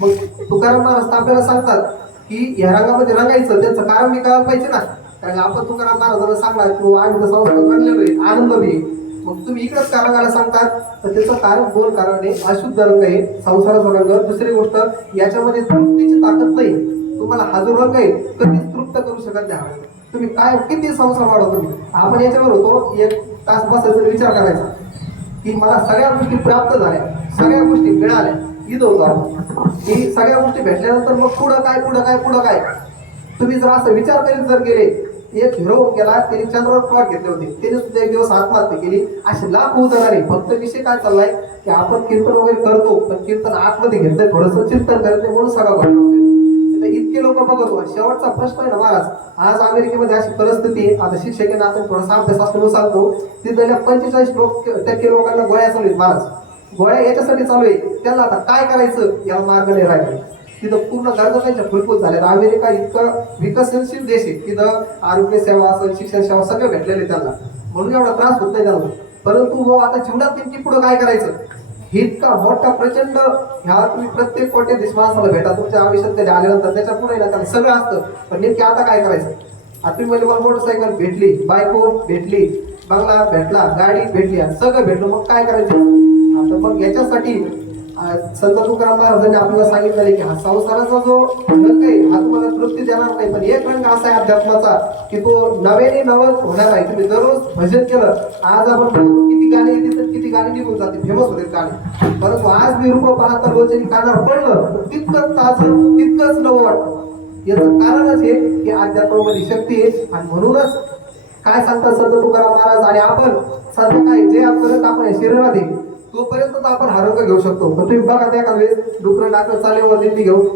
मग तुकाराम महाराज आपल्याला सांगतात की या रंगामध्ये रंगायचं त्याचं कारण मी कळायला पाहिजे ना. कारण आपण तुकाराम महाराजांना सांगणार की आम्ही तर संस्कृत रंगलेलो आहे, आनंद बी. मग तुम्ही इकडंच का रंगाला सांगतात तर त्याचं कारण दोन कारण आहे. अशुद्ध रंग आहे संसाराचा रंग. दुसरी गोष्ट याच्यामध्ये तृप्तीची ताकद नाही. तुम्हाला हा जो रंग आहे कधीच तृप्त करू शकत नाही. तुम्ही काय किती संसार वाढवतो तुम्ही. आपण याच्यावर होतो एक तास बसायचा विचार करायचा की मला सगळ्या गोष्टी प्राप्त झाल्या, सगळ्या गोष्टी मिळाल्या, ईद होतो आपण की सगळ्या गोष्टी भेटल्यानंतर मग पुढं काय. तुम्ही जर असं विचार करीत जर गेले, एक हिरो गेला त्याने चंद्रावर प्लॉट घेतले होते, त्याने सुद्धा एक दिवस आत्महत्या केली. असे लाख उदाहरण आहे. फक्त विषय काय चाललाय की आपण कीर्तन वगैरे करतो पण कीर्तन आतमध्ये घेतलंय, थोडंसं चिंतन करत म्हणून सगळं घडलं होते. इतके लोक बघतो. शेवटचा प्रश्न आहे ना महाराज, आज अमेरिकेमध्ये अशी परिस्थिती आहे. आता शिक्षकांना आपण थोडासा अभ्यास असल्यामुळे सांगतो, तिथल्या 45% लोकांना गोळ्या चालू आहेत. महाराज गोळ्या याच्यासाठी चालू आहे, त्यांना आता काय करायचं याला मार्ग नाही राहिले. तिथं पूर्ण गरजा त्यांच्या फुलफूल झाल्या. अमेरिका इतकं विकसनशील देश आहे, तिथं आरोग्य सेवा असेल, शिक्षण सेवा सगळं भेटलेले त्यांना, म्हणून एवढा त्रास होत नाही त्यांना. परंतु आता जीवनात नेमकी पुढं काय करायचं इतका मोठा प्रचंड ह्या तुम्ही प्रत्येक कोट्याधीश माणसाला भेटा तुमच्या आयुष्यात कधी आल्यानंतर त्याच्या पुढे ना त्याला सगळं असतं. पण नेमकी आता काय करायचं. आता तुम्ही मला मोटरसायकल भेटली, बायको भेटली, बंगला भेटला, गाडी भेटली, सगळं भेटलं, मग काय करायचं. आता मग याच्यासाठी संत तुकाराम महाराजांनी आपल्याला सांगितलं की हा संसाराचा जो रंग आहे हा तुम्हाला तृप्ती देणार नाही. पण एक रंग असा आहे अध्यात्माचा की तो नव्याने नवच होणार आहे. तुम्ही दररोज भजन केलं, आज आपण किती गाणी येते तर किती गाणी निघून जाते, फेमस होते गाणी. परंतु आज मी रूप पाहता लोचनी कानावर पडलं तितकंच ताजं, तितकंच नवं वाटतं. याचं कारणच हे की अध्यात्मामध्ये शक्ती आहे. आणि म्हणूनच काय सांगतात संत तुकाराम महाराज आणि आपण संत काय जे आजपर्यंत आपण शरीरात आहे तोपर्यंत आपण हा रंग घेऊ शकतो. पण तुम्ही बघा एखाद्या वेळेस डुकरं टाकलं चालेल दिंडी घेऊन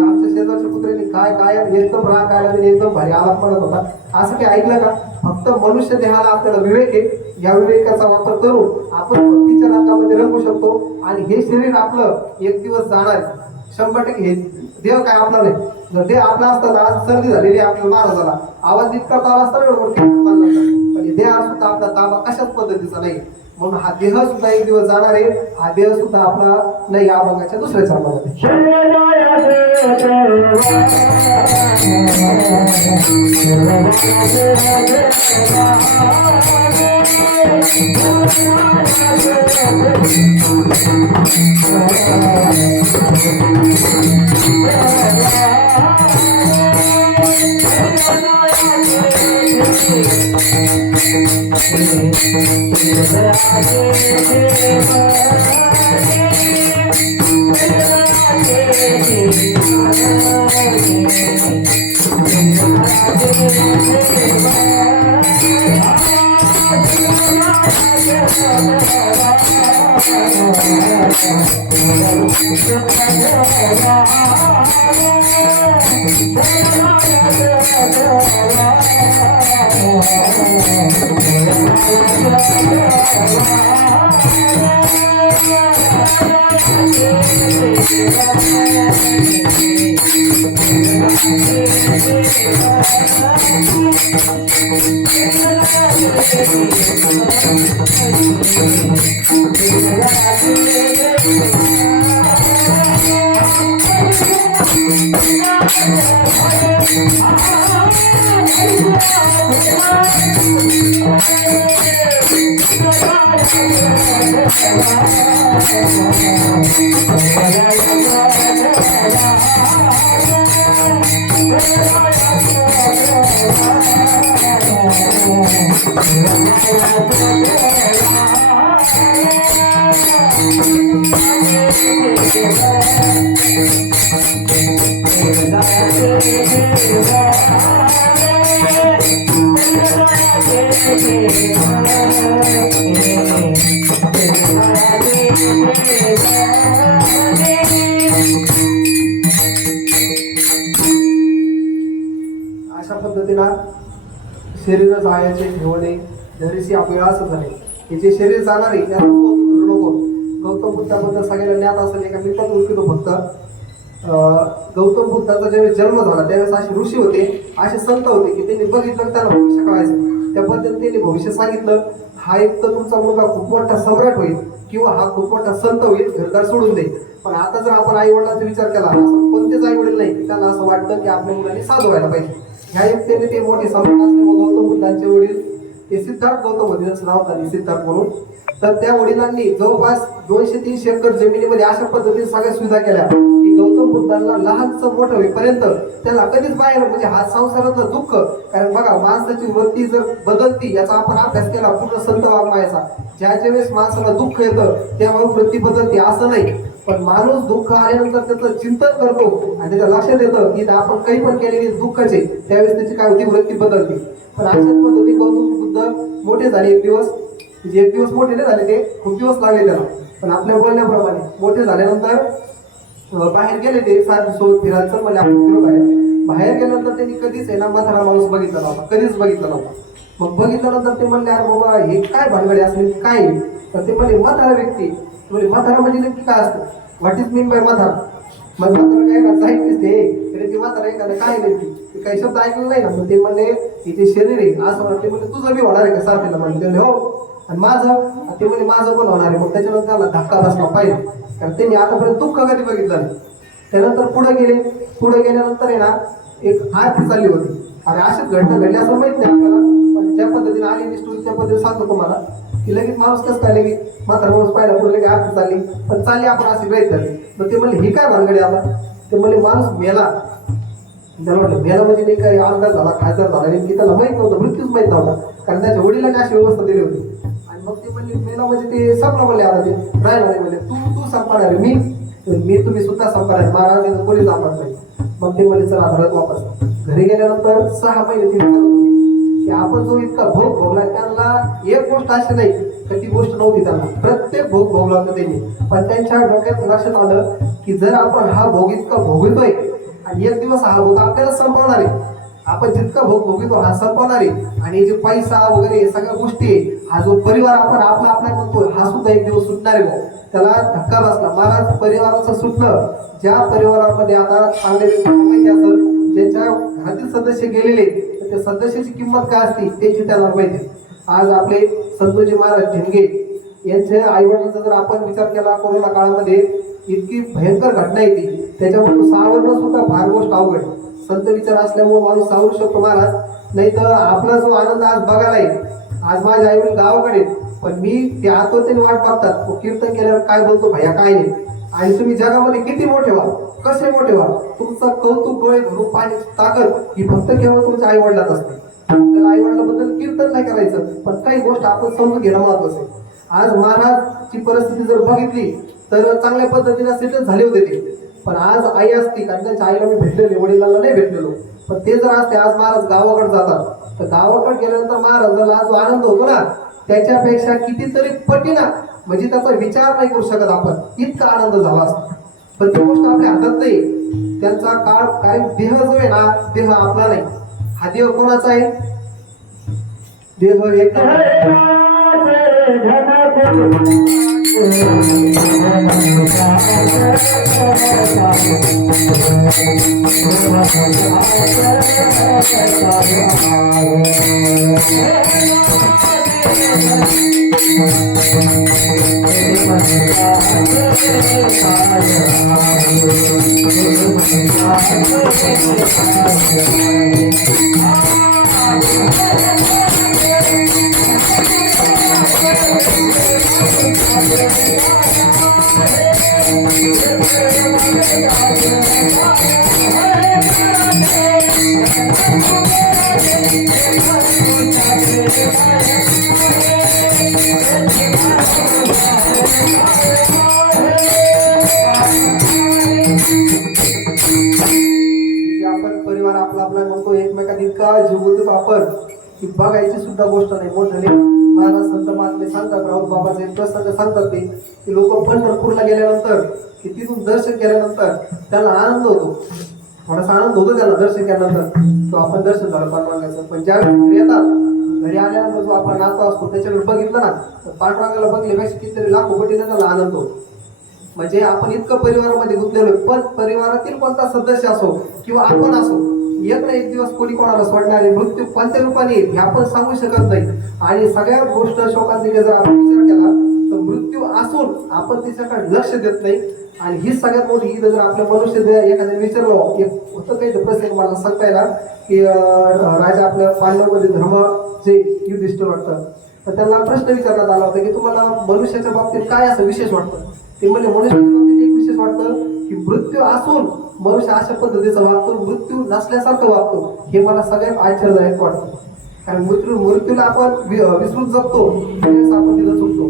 आमच्या शेजारच्या पुत्र्यांनी काय एकदम राग आला आणि एकदम भारी आवाज पडत होता. असं काही ऐकलं का. फक्त मनुष्य देहाला आपल्याला विवेक आहे, या विवेकाचा वापर करून आपण भक्तीच्या रंगामध्ये रंगू शकतो. आणि हे शरीर आपलं एक दिवस जाणार 100%. हे देव काय आपला नाही. जर देह आपला असता तर आज सर्दी झालेली आपल्याला महाराजाला आवाज इतका आला असता पण देह सुद्धा आपला ताबा कशाच पद्धतीचा नाही. म्हणून हा देह सुद्धा एक दिवस जाणार आहे. हा देह सुद्धा आपला नाही या अभंगाच्या दुसऱ्या चरणामध्ये. Thank you. अशा पद्धतीनं शरीर जायचे ठेवणे धरीशी आपल्याला असं झाले की जे शरीर जाणार आहे त्याला नको. गौतम बुद्धाबद्दल सगळ्यांना ज्ञात असेल एका मी पण ओळखतो फक्त. गौतम बुद्धाचा ज्यावेळेस जन्म झाला त्यावेळेस असे ऋषी होते, असे संत होते की त्यांनी बघितलं त्याला भविष्य कळायचं. त्या पद्धतीने त्यांनी भविष्य सांगितलं, हा एक तर तुमचा मुलगा खूप मोठा सम्राट होईल किंवा हा खूप मोठा संत होईल, घरदार सोडून देईल. पण आता जर आपण आई वडिलांचा विचार केला, असं कोणतेच आई वडील नाही की त्यांना असं वाटतं की आपल्या मुलांनी साधू व्हायला पाहिजे. ह्या युक्तीने ते मोठे सम्राट असल्यामुळे गौतम बुद्धांचे वडील ते सिद्धार्थ गौतम होते, त्यांचं नाव झाले सिद्धार्थ म्हणून. तर त्या वडिलांनी जवळपास 200-300 एकर जमिनीमध्ये अशा पद्धतीने सगळ्या सुविधा केल्या की गौतम बुद्धांना लहानचं मोठं होईपर्यंत त्याला कधीच बाहेर म्हणजे हा संसारातलं दुःख. कारण बघा माणसाची वृत्ती जर बदलती याचा आपण अभ्यास केला पूर्ण संत वाङ्मयाचा. ज्या वेळेस माणसाला दुःख येतं त्यामुळे वृत्ती बदलते असं नाही, पण माणूस दुःख आल्यानंतर त्याचं चिंतन करतो आणि त्याच्या लक्षात येतं की आपण काही पण केलेली दुःखाचे त्यावेळेस त्याची काय होती वृत्ती बदलते. पण अशाच पद्धतीने गौतम बुद्ध मोठे झाले एक दिवस मोठे नाही झाले, ते खूप दिवस लागले त्याला. पण आपल्या बोलण्याप्रमाणे मोठे झाल्यानंतर बाहेर गेले ते सारखी सोबत फिरायचं म्हणजे आपण फिरत आहे. बाहेर गेल्यानंतर त्यांनी कधीच आहे ना म्हातारा माणूस बघितला नव्हता, कधीच बघितला नव्हता. मग बघितल्यानंतर ते म्हणले अरे बाबा हे काय भानगडी असली काय. तर ते म्हणजे म्हातारा व्यक्ती म्हणजे म्हातारा म्हणजे नक्की काय असतं, व्हॉट इज मीन बाय म्हातारा. मग म्हातारा काय करता ऐकतेच ते म्हातारा एखादं काय नाही काही शब्द ऐकलं नाही ना. मग ते म्हणले इथे शरीर आहे असं म्हणते, म्हणजे तुझं बी होणार आहे का सारखेला म्हणते. ते हो आणि माझं ते म्हणजे माझं पण होणार आहे. मग त्याच्यानंतर त्याला धक्का बसला पाहिजे, कारण त्यांनी आतापर्यंत दुःख कधी बघितलं नाही. त्यानंतर पुढे गेल्यानंतर आहे ना एक आरती चालली होती. अरे अशीच घटना घडली असं माहित नाही आपल्याला, पण ज्या पद्धतीने आली स्टोरी त्या पद्धतीने सांगतो तुम्हाला की लगेच माणूस कसं काय लगेच म्हातारा माणूस पाहिला पुढे लगेच आरती चालली, पण चालली आपण अशी ग्रहित झाली. मग ते म्हणले ही काय भानगडी आला. ते म्हणले माणूस मेला. त्याला म्हटलं मेला म्हणजे नाही काही आमदार झाला खासदार झाला की त्याला माहित नव्हतं, मृत्यूच माहित नव्हता, कारण त्याच्या वडिलांनी अशी व्यवस्था दिली होती. आणि मग ते म्हणले मेला म्हणजे ते संपला म्हणले, आता ते राहिला म्हणले तू संपणार मी तुम्ही सुद्धा संपणार महाराज कोणी जाणार नाही. मग ते म्हणले चला घरात वापस. घरी गेल्यानंतर 6 महिने ती विचारत होती की आपण जो इतका भोग भोगला त्यांना एक गोष्ट अशी नाही तर ती गोष्ट नव्हती, त्यांना प्रत्येक भोग भोगला होता त्यांनी. पण त्यांच्या डोक्यात लक्षात आलं की जर आपण हा भोग इतका भोगतोय आणि एक दिवस हा भोग आपल्याला संपवणार आहे, आपण जितका भोग भोगतो हा संपवणार आहे, आणि जे पैसा वगैरे सगळ्या गोष्टी हा जो परिवार आपण आपला म्हणतो हा सुद्धा एक दिवस सुटणार आहे. भाऊ त्याला धक्का बसला. महाराज परिवाराचं सुटलं, ज्या परिवारामध्ये आता चांगले माहिती असेल ज्याच्या घरातील सदस्य गेलेले तर त्या सदस्याची किंमत काय असते त्याची त्याला माहिती. आज आपले संतोजी महाराज ठेंगे यांच्या आई वडिलांचा जर आपण विचार केला कोरोना काळामध्ये इतकी भयंकर घटना येते, त्याच्यामुळे सावरणं सुद्धा फार गोष्ट अवघड. संत विचार असल्यामुळे माणूस सावरू शकतो महाराज, नाही तर आपला जो आनंद आज बघायला आहे. आज माझे आई वडील गावाकडे पण मी ते आतुरतेने वाट बघतात कीर्तन केल्यावर काय बोलतो भैया काय नाही. आणि तुम्ही जगामध्ये किती मोठे व्हा कसे मोठे व्हा तुमचं कौतुक डोळे भरून पाण्याची ताकद ही फक्त केवळ तुमच्या आई वडिलात असते. तर आई वडिलांबद्दल कीर्तन नाही करायचं, पण काही गोष्ट आपण समजून घेणं महत्वाचं आहे. आज महाराजची परिस्थिती जर बघितली तर चांगल्या पद्धतीने सेटल झाले होते ते, पण आज आई असती कारण त्यांच्या आईला मी भेटलेले वडिलांना नाही भेटलेलो, पण ते जर असते आज महाराज गावाकडे जातात तर गावाकडे गेल्यानंतर महाराजाला जो आनंद होतो ना त्याच्यापेक्षा कितीतरी पटीना म्हणजे त्याचा विचार नाही करू शकत आपण, इतका आनंद झाला असता. पण ती गोष्ट आपल्या हातात नाही. त्यांचा काळ काय देह जो आहे ना देह आपला नाही, हा देह कोणाचा आहे. देह एक की बघायची सुद्धा गोष्ट नाही. मोठे महाराज संत महात्मे सांगतात, राऊत बाबाचे प्रसंग सांगतात ते की लोक पंढरपूरला गेल्यानंतर की तिथून दर्शन केल्यानंतर त्यांना आनंद होतो, थोडासा आनंद होतो त्यांना दर्शन केल्यानंतर, तो आपण दर्शन झालं पांडुरंगाचं. पण ज्यावेळी घरी येतात, घरी आल्यानंतर जो आपला नातू असतो त्याच्याकडे बघितलं ना, तर पांडुरंगाला बघल्यापेक्षा कितीतरी लाखो पटीने त्याला आनंद होतो. म्हणजे आपण इतकं परिवारामध्ये गुंतलेलो, पण परिवारातील कोणता सदस्य असो किंवा आपण असो, एक ना एक दिवस कोणी कोणाला सोडणार आहे. मृत्यू कोणत्या रूपाने येईल हे आपण सांगू शकत नाही. आणि सगळ्यात गोष्ट शोकांतिके जर आपण विचार केला तर मृत्यू असून आपण तिच्याकडे लक्ष देत नाही. आणि ही सगळ्यात मोठी ईद. जर आपल्या मनुष्य एखाद्याने विचारलं, एक होतं काही प्रसंग मला सांगता येणार की राजा आपल्या पांडवांमध्ये धर्म जे युधिष्ठिर वाटतं, तर त्यांना प्रश्न विचारण्यात आला होता की तुम्हाला मनुष्याच्या बाबतीत काय असं विशेष वाटतं. ते म्हणजे मनुष्याच्या बाबतीत एक विशेष वाटतं की मृत्यू असून मनुष्य अशा पद्धतीचा वागतो, मृत्यू नसल्यासारखं वागतो. हे मला सगळ्यात आश्चर्यदायक वाटतं. कारण मृत्यूला आपण विसरून जगतो, त्यावेळेस आपण तिथं चुकतो.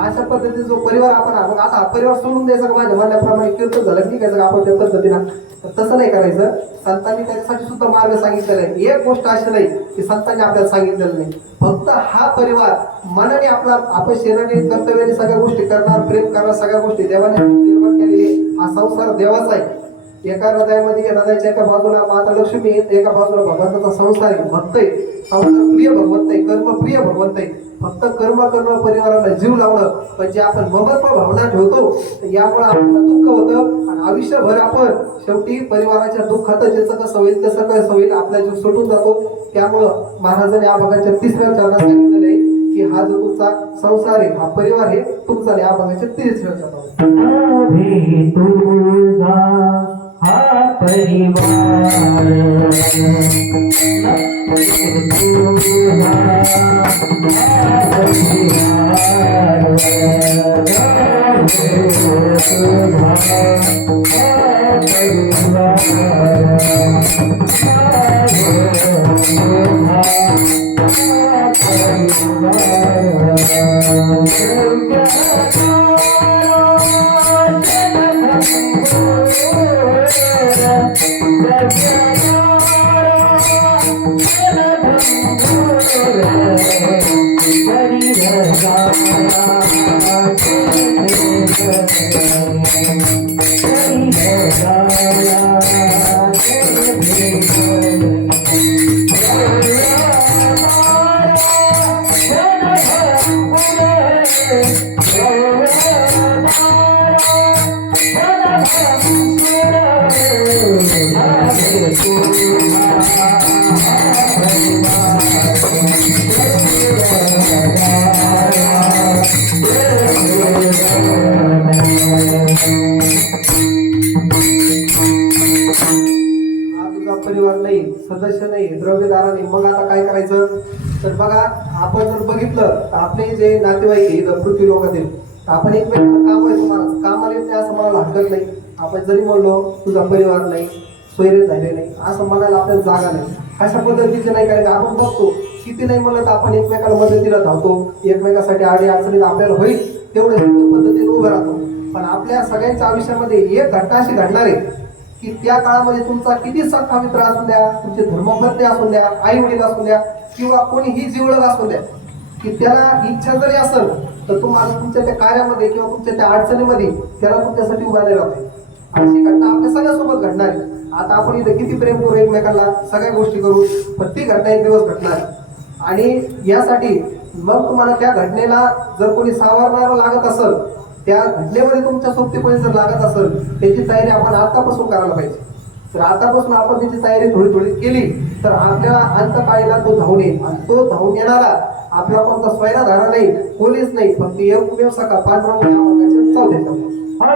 अशा पद्धतीने जो परिवार आपण मग आता हा परिवार सोडून द्यायचा का माझ्या म्हणण्याप्रमाणे कीर्तन झालं की काय आपण त्या पद्धतीनं, तर तसं नाही करायचं. संतांनी त्याच्यासाठी सुद्धा मार्ग सांगितलेला आहे. एक गोष्ट अशी नाही की संतांनी आपल्याला सांगितलेलं नाही. फक्त हा परिवार मनाने आपण शरीराने कर्तव्याने सगळ्या गोष्टी करणार, प्रेम करणार, सगळ्या गोष्टी देवाने निर्माण केलेली. हा संसार देवाचा आहे. एका हृदयामध्ये हृदयाच्या एका बाजूला माता लक्ष्मी आहे, एका बाजूला भगवंताचा संसार आहे. भक्त आहे, संसार प्रिय भगवंत आहे, कर्म प्रिय भगवंत आहे. फक्त कर्म करणं, परिवाराला जीव लावणं, म्हणजे आपण ममत्व भावना ठेवतो, यामुळे आपल्याला दुःख होतं. आणि आयुष्यभर आपण शेवटी परिवाराच्या दुःखात ज्याचं कसं होईल तसं कसं होईल आपला जीव सोडून जातो. त्यामुळं महाराजांनी या भागाच्या 3ऱ्या चरणात सांगितलेलं आहे की हा जो तुमचा संसार आहे, हा परिवार आहे तुमचा. या भागाच्या 3ऱ्या चरणात हा परिवार परिवार नाही, सदस्य नाही, द्रव्यदारा नाही. मग आता काय करायचं? तर बघा, आपण जर बघितलं तर आपले जे नातेवाईक आहे पृथ्वी लोकातील, आपण एकमेकांना काम आहे, तुम्हाला कामाला येत नाही असं म्हणायला हरकत नाही. आपण जरी म्हणलो तुझा परिवार नाही, सोयरे झाले नाही असं म्हणायला आपल्याला जागा नाही. अशा पद्धतीचे नाही करायचं. आपण बघतो किती नाही म्हणलं तर आपण एकमेकाला मदतीला धावतो, एकमेकासाठी आडी अडचणीत आपल्याला होईल तेवढं पद्धतीने उभं राहतो. पण आपल्या सगळ्यांच्या आयुष्यामध्ये एक घटना अशी घडणार आहे की त्या काळामध्ये तुमचा किती सख्खा मित्र असू द्या, तुमचे धर्मपत्नी असू द्या, आई वडील असू द्या, किंवा कोणीही जिवलग असू द्या, की त्याला इच्छा जरी असेल तर तुम्हाला तुमच्या त्या कार्यामध्ये किंवा तुमच्या त्या अडचणीमध्ये त्याला तुमच्यासाठी उभा नाही राहते. अशी घटना आपल्या सगळ्यासोबत घडणार आहे. आता आपण इथे किती प्रेम करू एकमेकांना, सगळ्या गोष्टी करू, पण ती घटना एक दिवस घडणार. आणि यासाठी मग तुम्हाला त्या घटनेला जर कोणी सावरणारा लागत असेल, त्या घटनेमध्ये तुमच्या सोबतीपणे जर लागत असेल, त्याची तयारी आपण आतापासून करायला पाहिजे. तर आतापासून आपण त्याची तयारी थोडी थोडी केली तर आपल्याला अंतकाळीला तो धावून येईल. आणि तो धावून येणारा आपला कोणता स्वैराधारा नाही, कोणीच नाही, फक्त एकमेव सखा पांडुरंग चौथ्याचा Oh,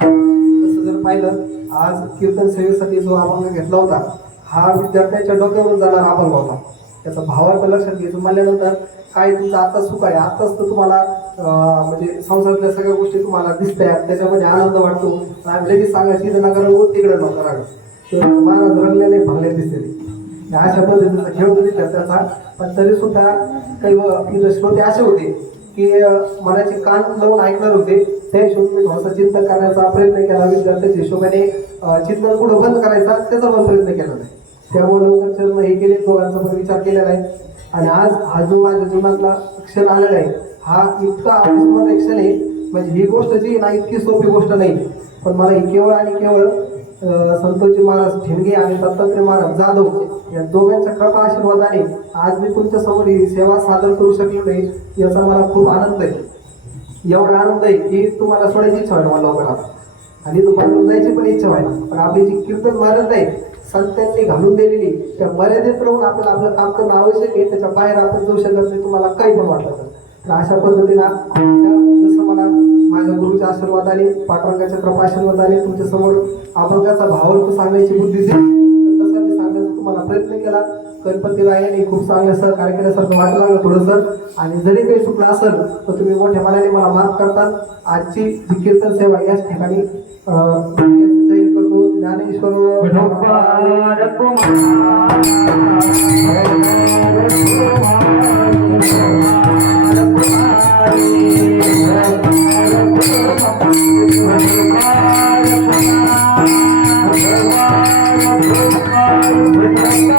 तसं जर पाहिलं आज कीर्तन सेवेसाठी जो अभंग घेतला होता हा विद्यार्थ्यांच्या डोक्यावरून जाणारा अभंग होता. त्याचा भावार्थ लक्षात घ्यायचं म्हणल्यानंतर काय तुमचं आता सुख आहे, आताच तर तुम्हाला म्हणजे संसारातल्या सगळ्या गोष्टी तुम्हाला दिसतात, त्याच्यामध्ये आनंद वाटतो. आणि लगेच सांगायची नगर तिकडे नका राग तर महाराज रंगल्याने भरले दिसते. अशा पद्धतीचा खेळ होती त्याचा. पण तरी सुद्धा काही श्रोते असे होते की मनाचे कान लावून ऐकणार होते. त्या हिशोबाने मी थोडासा चिंतन करण्याचा प्रयत्न केला. विद्यार्थ्याच्या हिशोबाने चिंतन कुठं बंद करायचा त्याचा पण प्रयत्न केला नाही. त्यामुळे लवकर हे केले, दोघांचा पण विचार केलेला आहे. आणि आज हा जो माझ्या जीवनातला क्षण आलेला आहे हा इतका आयुष्यमान क्षण आहे. म्हणजे ही गोष्ट जी ना इतकी सोपी गोष्ट नाही. पण मला ही केवळ आणि केवळ संतोषजी महाराज ठेंगे आणि दत्तात्रय महाराज जाधव या दोघांच्या कृपा आशीर्वादाने आज मी तुमच्या समोर ही सेवा सादर करू शकलो नाही याचा मला खूप आनंद आहे. एवढा आनंद आहे की तुम्हाला सोडायची इच्छा व्हायला मला लवकर आणि तुम्हाला जायची पण इच्छा व्हायला. पण आपली जी कीर्तन मर्यादा आहे संतांनी घालून दिलेली त्या मर्यादेत राहून आपल्याला आपलं काम करणं आवश्यक आहे. त्याच्या बाहेर आपण जाऊ शकत नाही तुम्हाला काही पण वाटलं तर अशा पद्धतीनं जसं मला माझ्या गुरुच्या आशीर्वादाने पाठवण्याच्या कृपा आशीर्वादाने तुमच्या समोर अभंगाचा भावार्थ सांगण्याची बुद्धी दिली तसा मी सांगण्याचा तुम्हाला प्रयत्न केला. गणपतीला यांनी खूप चांगलं सहकार्य केल्यासारखं वाटलं लागलं थोडंसं. आणि जरी काही चुकलं असेल तर तुम्ही मोठ्या मनाने मला माफ करतात. आजची जी कीर्तन सेवा याच ठिकाणी जाहीर करतो. Dnyaneshwar Thank you.